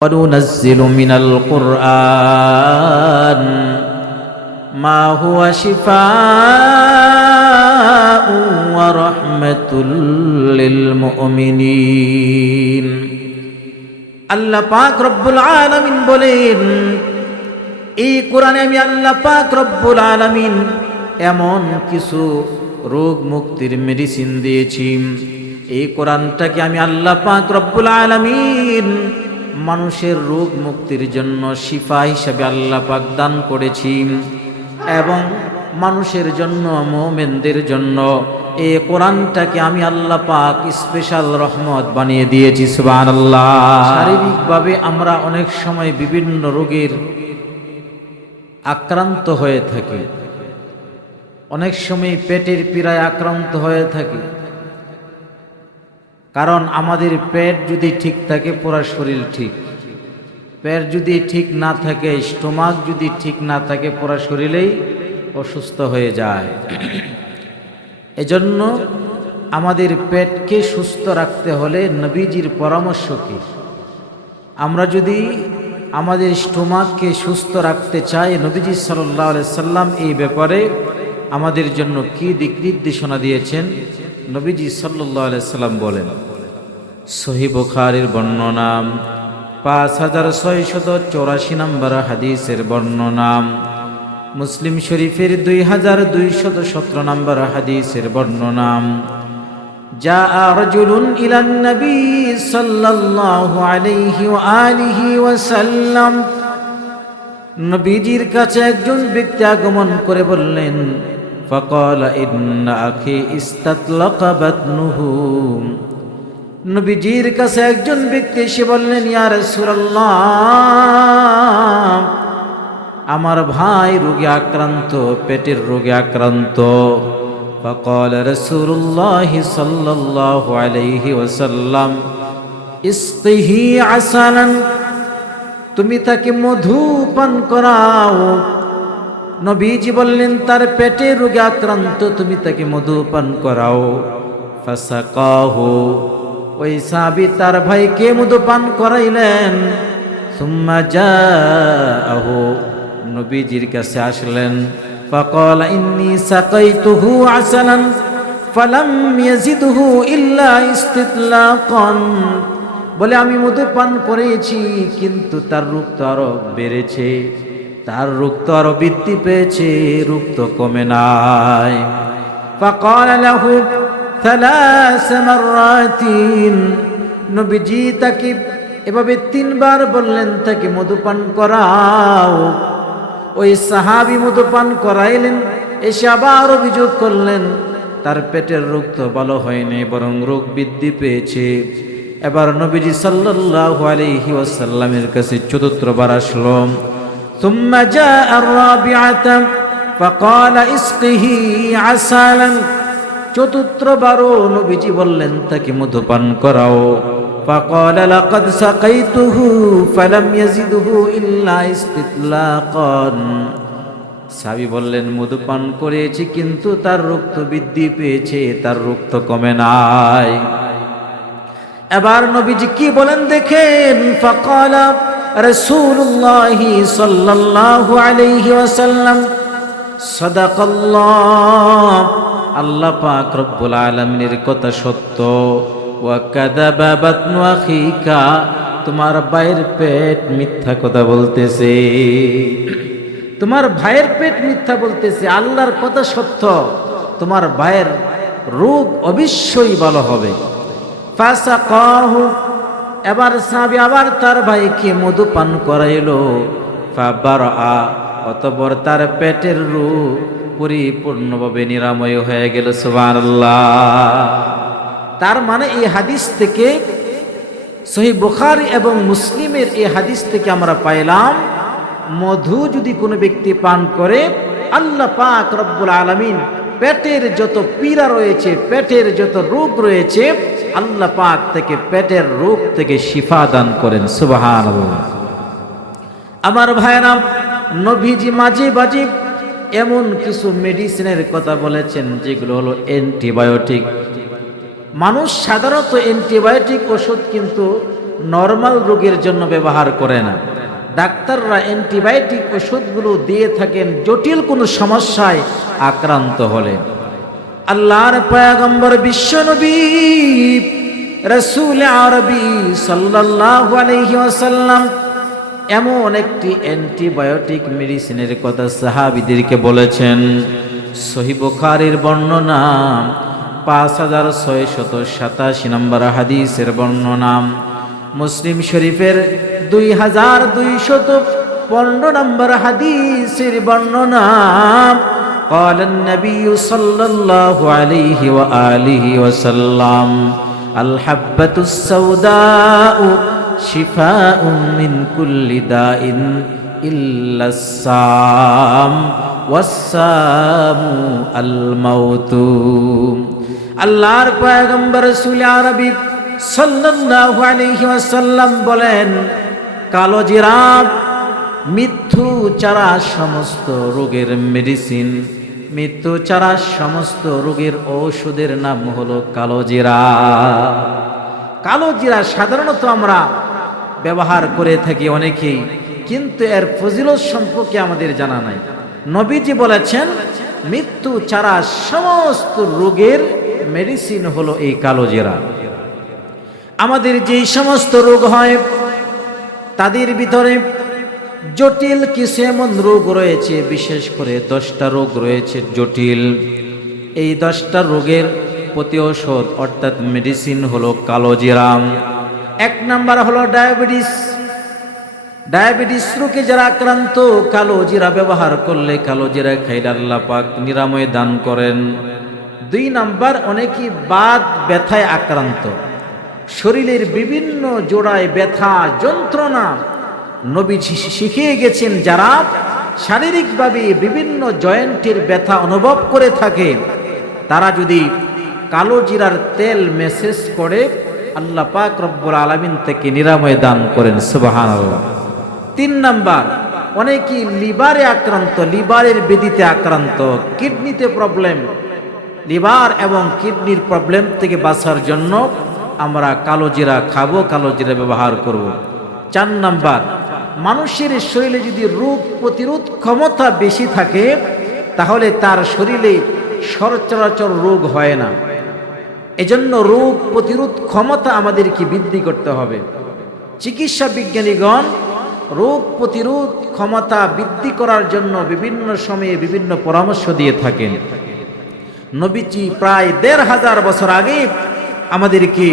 وننزل من القرآن ما هو شفاء ورحمة للمؤمنين আল্লাহ পাক রব্বুল আলামিন বলেন, এই কোরআনে আমি আল্লাহ পাক রব্বুল আলামিন এমন কিছু রোগ মুক্তির মেডিসিন দিয়েছি। এই কোরআনটাকে আমি আল্লাহ পাক রব্বুল আলামিন মানুষের রোগ মুক্তির জন্য শিফা হিসাবে আল্লাহ পাক দান করেছি, এবং মানুষের জন্য, মুমিনদের জন্য এই কোরআনটাকে আমি আল্লাহ পাক স্পেশাল রহমত বানিয়ে দিয়েছি। সুবহানাল্লাহ। শারীরিকভাবে আমরা অনেক সময় বিভিন্ন রোগের আক্রান্ত হয়ে থাকি, অনেক সময় পেটের পীড়ায় আক্রান্ত হয়ে থাকি, কারণ আমাদের পেট যদি ঠিক থাকে পুরা শরীর ঠিক, পেট যদি ঠিক না থাকে, স্টোমাক যদি ঠিক না থাকে, পুরা শরীরেই অসুস্থ হয়ে যায়। এজন্য আমাদের পেটকে সুস্থ রাখতে হলে নবীজির পরামর্শ কি, আমরা যদি আমাদের স্টোমাককে সুস্থ রাখতে চাই, নবীজি সাল্লাল্লাহু আলাইহি সাল্লাম এই ব্যাপারে আমাদের জন্য কি দিক নির্দেশনা দিয়েছেন, নবীজি সাল্লাল্লাহু আলাইহি সাল্লাম বলেন। সহিহ বুখারীর বর্ণনা, 5684 নম্বর হাদিসের বর্ণনা, মুসলিম শরীফের 2217 নম্বর হাদিসের বর্ণনা। জাআ রাজুলুন ইলান নবী সাল্লাল্লাহু আলাইহি ওয়া আলিহি ওয়াসাল্লাম, নবীজির কাছে একজন ব্যক্তি আগমন করে বললেন, ফাকালা ইন্না আখি ইস্তাতলাকা বাতনুহু, নবীজির কাছে একজন ব্যক্তি এসে বললেন, ইয়া রাসূলুল্লাহ, আমার ভাই রোগে আক্রান্ত, পেটের রোগে আক্রান্ত। ফাকালা রাসূলুল্লাহ সাল্লাল্লাহু আলাইহি ওয়াসাল্লাম, ইসকিহি আসালান, তুমি তাকে মধু পান করাও। নবীজি বললেন, তার পেটের রোগে আক্রান্ত, তুমি তাকে মধু পান করাও। ফাসাকাহু, ওই সাহাবী তার ভাইকে মধু পান করাইলেন। সুম্মা জাআহু, নবীজির কাছে আসলেন। ফাকালা ইন্নী সাকাইতুহু আসালান ফালাম ইয়াজিদহু ইল্লা ইস্তিতলাকান, বলে আমি মধু পান করেছি, কিন্তু তার রোগ তো আরো বেড়েছে, তার রোগ তো আরো বৃদ্ধি পেয়েছে, রোগ তো কমে নাই। ফাকালা লাহু থালাস মাররাতিন, নবীজি তাকে এভাবে 3 বার বললেন, তাকে মধু পান করাও। ওই সাহাবী মধু পান করাইলেন, এসে আবার অভিযোগ করলেন, তার পেটের রোগ তো ভালো হয়নি, বরং রোগ বৃদ্ধি পেয়েছে। এবার নবীজি সাল্লাল্লাহু আলাইহি ওয়াসাল্লামের কাছে 4th বার আসলো। সুম্মা জাআ আর-রাবিআতা ফাকালা ইসকিহি আসালান, 4th বারও নবীজি বললেন, তাকে মধু পান করাও। ফাকালা লাকাদ সাকাইতুহু ফালাম ইয়াজিদহু ইল্লা ইস্তিতলাকান, সাহাবী বললেন, মধু পান করেছি, কিন্তু তার রোগ তো বৃদ্ধি পেয়েছে, তার রোগ তো কমে নাই। এবার নবীজি কি বলেন দেখেন। ফাকালা রাসূলুল্লাহ সাল্লাল্লাহু আলাইহি ওয়াসাল্লাম, সাদাকাল্লাহ, আল্লাহ পাক রব্বুল আলামিনের কথা সত্য। ওয়া কাযাবা বাতনু আখিকা, তোমার ভাইয়ের পেট মিথ্যা কথা বলতেছে, তোমার ভাইয়ের পেট মিথ্যা বলতেছে, আল্লাহর কথা সত্য, তোমার ভাইয়ের রোগ অবশ্যই ভালো হবে। ফাসাকাহু, এবার সাহাবী আবার তার ভাইকে মধু পান করাইলো। ফাবারআ, অতঃপর তার পেটের রোগ পরিপূর্ণভাবে নিরাময় হয়ে গেল। সুবহানাল্লাহ। তার মানে এই হাদিস থেকে, সহিহ বুখারী এবং মুসলিমের এই হাদিস থেকে আমরা পাইলাম, মধু যদি কোনো ব্যক্তি পান করে, আল্লাহ পাক রব্বুল আলামিন পেটের যত পীড়া রয়েছে, পেটের যত রোগ রয়েছে, আল্লাহ পাক থেকে পেটের রোগ থেকে শিফা দান করেন। সুবহানাল্লাহ। আমার ভাইরা, নবীজি মাঝে মাঝে এমন কিছু মেডিসিনের কথা বলেছেন যেগুলো হলো অ্যান্টিবায়োটিক। মানুষ সাধারণত অ্যান্টিবায়োটিক ওষুধ কিন্তু নরমাল রোগের জন্য ব্যবহার করে না। ডাক্তাররা অ্যান্টিবায়োটিক ওষুধগুলো দিয়ে থাকেন জটিল কোনো সমস্যায় আক্রান্ত হলে। আল্লাহর পয়গম্বর বিশ্বনবী রাসূল আরবি সাল্লাল্লাহু আলাইহি ওয়াসাল্লাম এমন একটি অ্যান্টিবায়োটিক মেডিসিনের কথা সাহাবীদেরকে বলেছেন। সহিহ বুখারীর বর্ণনা, 5687 নম্বর হাদিসের বর্ণনা, মুসলিম শরীফের 2215 নম্বর হাদিসের বর্ণনা। قال النبي صلى الله عليه وآله وسلم الحبة السوداء شفاء من كل داء إلا السام والسام الموت। আল্লাহর পয়গম্বর রাসূল আরবি সাল্লাল্লাহু আলাইহি ওয়াসাল্লাম বলেন, কালো জিরা মৃত্যু ছাড়া সমস্ত রোগের মেডিসিন, মৃত্যু ছাড়া সমস্ত রোগের ঔষধের নাম হলো কালো জিরা। কালো জিরা সাধারণত আমরা ব্যবহার করে থাকি অনেকেই, কিন্তু এর ফজিলত সম্পর্কে আমাদের জানা নাই। নবীজি বলেছেন মৃত্যু ছাড়া সমস্ত রোগের মেডিসিন হলো এই কালো জিরা। আমাদের যেই সমস্ত রোগ হয় তাদের ভিতরে জটিল কিছু এমন রোগ রয়েছে, বিশেষ করে 10টা রোগ রয়েছে জটিল। এই 10টা রোগের প্রতি ঔষধ অর্থাৎ মেডিসিন হলো কালো জিরা। 1 নাম্বার হলো ডায়াবেটিস। ডায়াবেটিস রোগে যারা আক্রান্ত কালো জিরা ব্যবহার করলে, কালো জিরা খাইলে আল্লাহ পাক নিরাময় দান করেন। 2 নাম্বার, অনেকেই বাত ব্যথায় আক্রান্ত, শরীরের বিভিন্ন জোড়ায় ব্যথা যন্ত্রণা। নবী শিখিয়ে গেছেন যারা শারীরিকভাবে বিভিন্ন জয়েন্টের ব্যথা অনুভব করে থাকে তারা যদি কালো জিরার তেল মেসেজ করে আল্লাহ পাক রব্বুল আলামিন থেকে নিরাময় দান করেন, সুবহানাল্লাহ। 3 নাম্বার, অনেকেই লিভারে আক্রান্ত, লিভারের ব্যাধিতে আক্রান্ত, কিডনিতে প্রবলেম। লিভার এবং কিডনির প্রবলেম থেকে বাঁচার জন্য আমরা কালো জিরা খাবো, কালো জিরা ব্যবহার করব। 4 নাম্বার, মানুষের শরীরে যদি রোগ প্রতিরোধ ক্ষমতা বেশি থাকে তাহলে তার শরীরে সচরাচর রোগ হয় না। এজন্য রোগ প্রতিরোধ ক্ষমতা আমাদেরকে বৃদ্ধি করতে হবে। চিকিৎসা বিজ্ঞানীগণ রোগ প্রতিরোধ ক্ষমতা বৃদ্ধি করার জন্য বিভিন্ন সময়ে বিভিন্ন পরামর্শ দিয়ে থাকেন। নবীজি প্রায় 1500 বছর আগে আমাদেরকে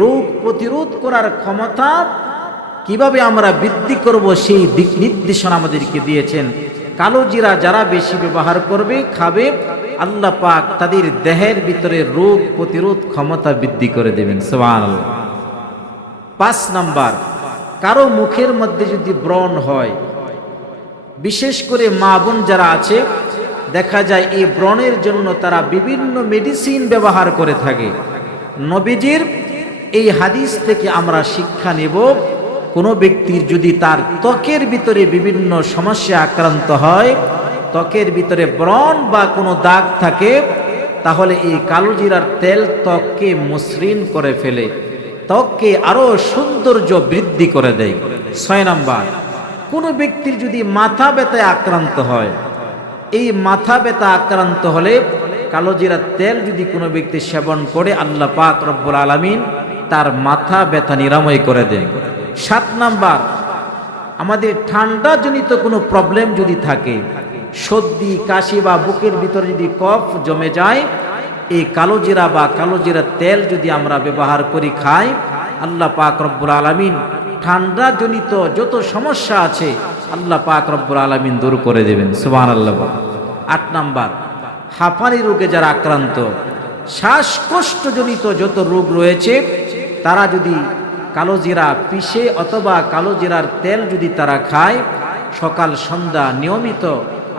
রোগ প্রতিরোধ করার ক্ষমতা কিভাবে আমরা বৃদ্ধি করব সেই দিক নির্দেশনা আমাদেরকে দিয়েছেন। কালো জিরা যারা বেশি ব্যবহার করবে, খাবে, আল্লাহ পাক তাদের দেহের ভিতরে রোগ প্রতিরোধ ক্ষমতা বৃদ্ধি করে দেবেন, সুবহানাল্লাহ। 5 নাম্বার, কারো মুখের মধ্যে যদি ব্রণ হয়, বিশেষ করে মা বোন যারা আছে দেখা যায় এই ব্রণের জন্য তারা বিভিন্ন মেডিসিন ব্যবহার করে থাকে। নবীজির এই হাদিস থেকে আমরা শিক্ষা নেব, কোনো ব্যক্তির যদি তার ত্বকের ভিতরে বিভিন্ন সমস্যা আক্রান্ত হয়, ত্বকের ভিতরে ব্রণ বা কোনো দাগ থাকে, তাহলে এই কালো জিরার তেল ত্বককে মসৃণ করে ফেলে, ত্বককে আরো সৌন্দর্য বৃদ্ধি করে দেয়। 6 নাম্বার, কোনো ব্যক্তির যদি মাথা ব্যথায় আক্রান্ত হয়, এই মাথা ব্যথা আক্রান্ত হলে কালো জিরার তেল যদি কোনো ব্যক্তি সেবন করে আল্লাহ পাক রব্বুল আলামিন তার মাথা ব্যথা নিরাময় করে দেন। 7 নাম্বার, আমাদের ঠান্ডা জনিত কোনো প্রবলেম যদি থাকে, সর্দি কাশি বা বুকের ভিতরে যদি কফ জমে যায়, এই কালো জিরা বা কালো জিরার তেল যদি আমরা ব্যবহার করি, খাই, আল্লাহ পাক রব্বুল আলামিন ঠান্ডা জনিত যত সমস্যা আছে আল্লাহ পাক রব্বুল আলামিন দূর করে দেবেন, সুবহানাল্লাহ। 8 নাম্বার, হাঁপানি রোগে যারা আক্রান্ত, শ্বাসকষ্ট জনিত যত রোগ রয়েছে তারা যদি কালো জিরা পিষে অথবা কালো জিরার তেল যদি তারা খায় সকাল সন্ধ্যা নিয়মিত,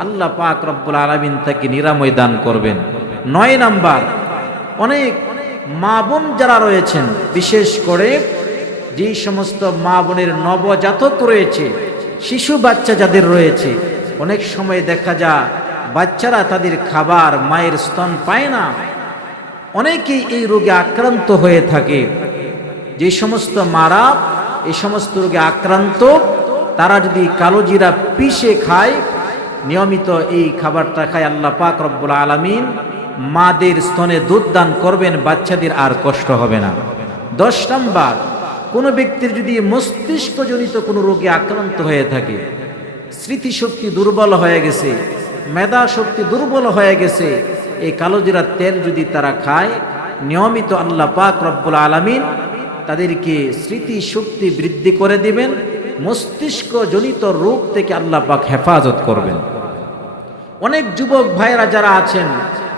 আল্লাহ পাক রব্বুল আলামিন তাকে নিরাময় দান করবেন। 9 নাম্বার, অনেক মা বোন যারা রয়েছেন, বিশেষ করে যেই সমস্ত মা বোনের নবজাতক রয়েছে, শিশু বাচ্চা যাদের রয়েছে, অনেক সময় দেখা যায় বাচ্চারা তাদের খাবার মায়ের স্তন পায় না, অনেকেই এই রোগে আক্রান্ত হয়ে থাকে। যে সমস্ত মারা এই সমস্ত রোগে আক্রান্ত তারা যদি কালোজিরা পিষে খায়, নিয়মিত এই খাবারটা খায়, আল্লাহ পাক রব্বুল আলামিন মাদের স্তনে দুধ দান করবেন, বাচ্চাদের আর কষ্ট হবে না। 10 নম্বর, কোনো ব্যক্তির যদি মস্তিষ্কজনিত কোনো রোগে আক্রান্ত হয়ে থাকে, স্মৃতিশক্তি দুর্বল হয়ে গেছে, মেধা শক্তি দুর্বল হয়ে গেছে, এই কালোজিরার তেল যদি তারা খায় নিয়মিত, আল্লাহ পাক রব্বুল আলামিন তাদেরকে স্মৃতি শক্তি বৃদ্ধি করে দিবেন, মস্তিষ্কজনিত রোগ থেকে আল্লাহ পাক হেফাজত করবেন। অনেক যুবক ভাইরা যারা আছেন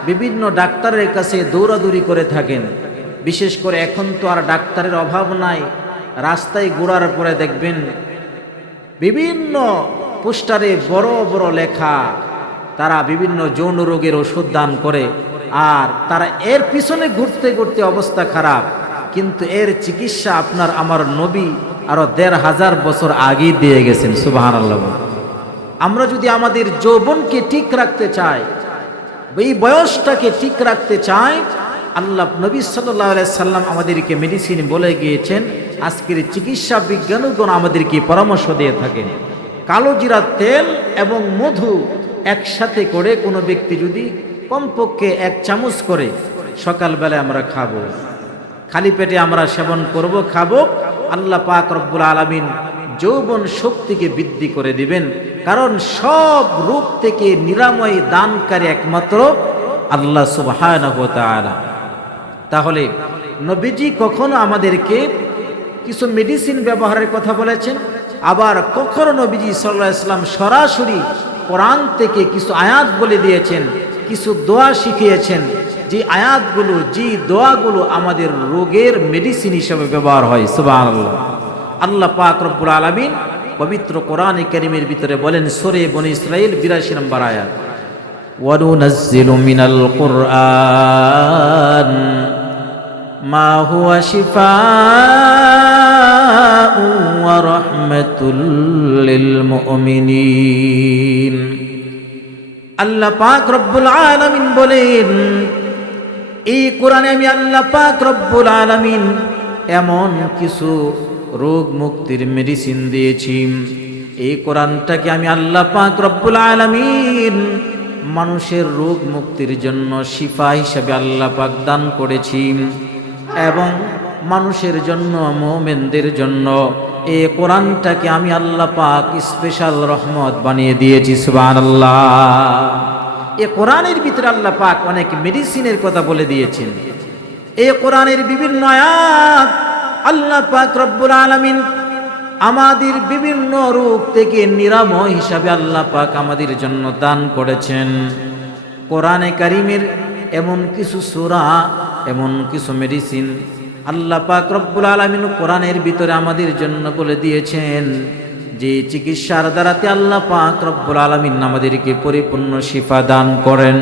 বিভিন্ন ডাক্তারের কাছে দৌড়াদৌড়ি করে থাকেন, বিশেষ করে এখন তো আর ডাক্তারের অভাব নাই, রাস্তায় ঘোরার পরে দেখবেন বিভিন্ন পোস্টারে বড় বড় লেখা, তারা বিভিন্ন যৌন রোগের ওষুধ দান করে, আর তারা এর পিছনে ঘুরতে ঘুরতে অবস্থা খারাপ, কিন্তু এর চিকিৎসা আপনার আমার নবী আরো 1500 বছর আগে দিয়ে গেছেন। সুবহানাল্লাহ। আমরা যদি আমাদের যৌবনকে ঠিক রাখতে চাই, এই বয়সটাকে ঠিক রাখতে চাই, আল্লাহ নবী সাল্লাল্লাহু আলাইহি সাল্লাম আমাদেরকে মেডিসিন বলে গিয়েছেন। আজকের চিকিৎসা বিজ্ঞানীগণ আমাদেরকে পরামর্শ দিয়ে থাকেন, কালোজিরা তেল এবং মধু একসাথে করে কোনো ব্যক্তি যদি কমপক্ষে 1 চামচ করে সকালবেলায় আমরা খাবো, খালি পেটে আমরা সেবন করব, খাবো, আল্লাহ পাক রব্বুল আলামিন যৌবন শক্তিকে বৃদ্ধি করে দিবেন। কারণ সব রোগ থেকে নিরাময় দানকারী একমাত্র আল্লাহ সুবহানাহু ওয়া তাআলা। তাহলে নবীজি কখনো আমাদেরকে কিছু মেডিসিন ব্যবহারের কথা বলেছেন, আবার কখনো নবীজি সাল্লাল্লাহু আলাইহি ওয়াসাল্লাম সরাসরি কোরআন থেকে কিছু আয়াত বলে দিয়েছেন, কিছু দোয়া শিখিয়েছেন, যে আয়াতগুলো, যে দোয়াগুলো আমাদের রোগের মেডিসিন হিসেবে ব্যবহার হয়। সুবহানাল্লাহ। আল্লাহ পাক রব্বুল আলামিন পবিত্র কোরআনে কারীমের ভিতরে বলেন, সূরা বনী ইসরাঈল 82 নম্বর আয়াত, ওয়া নুনাজ্জিলু মিনাল কুরআন মা হুয়া শিফাa'un ওয়া রাহমাতুল লিল মুমিনিন। আল্লাহ পাক রব্বুল আলামিন বলেন, এই কোরআনে আমি আল্লাহ পাক রব্বুল আলামিন এমন কিছু রোগ মুক্তির মেডিসিন দিয়েছি। এই কোরআনটাকে আমি আল্লাহ পাক রব্বুল আলামিন মানুষের রোগ মুক্তির জন্য শিফা হিসেবে আল্লাহ পাক দান করেছি, এবং মানুষের জন্য, মুমিনদের জন্য এই কোরআনটাকে আমি আল্লাহ পাক স্পেশাল রহমত বানিয়ে দিয়েছি। সুবহানাল্লাহ। এই কোরআনের ভিতরে আল্লাহ পাক অনেক মেডিসিনের কথা বলে দিয়েছেন। এই কোরআনের বিভিন্ন আয়াত আল্লাহ পাক রব্বুল আলামিন আমাদের বিভিন্ন রোগ থেকে নিরাময় হিসাবে আল্লাহ পাক আমাদের জন্য দান করেছেন। কোরআনে কারীমের এমন কিছু সূরা, এমন কিছু মেডিসিন আল্লাহ পাক রব্বুল আলামিন কোরআনের ভিতরে আমাদের জন্য বলে দিয়েছেন, যে চিকিৎসার দ্বারাতে আল্লাহ পাক রব্বুল আলামিন আমাদেরকে পরিপূর্ণ শিফা দান করেন।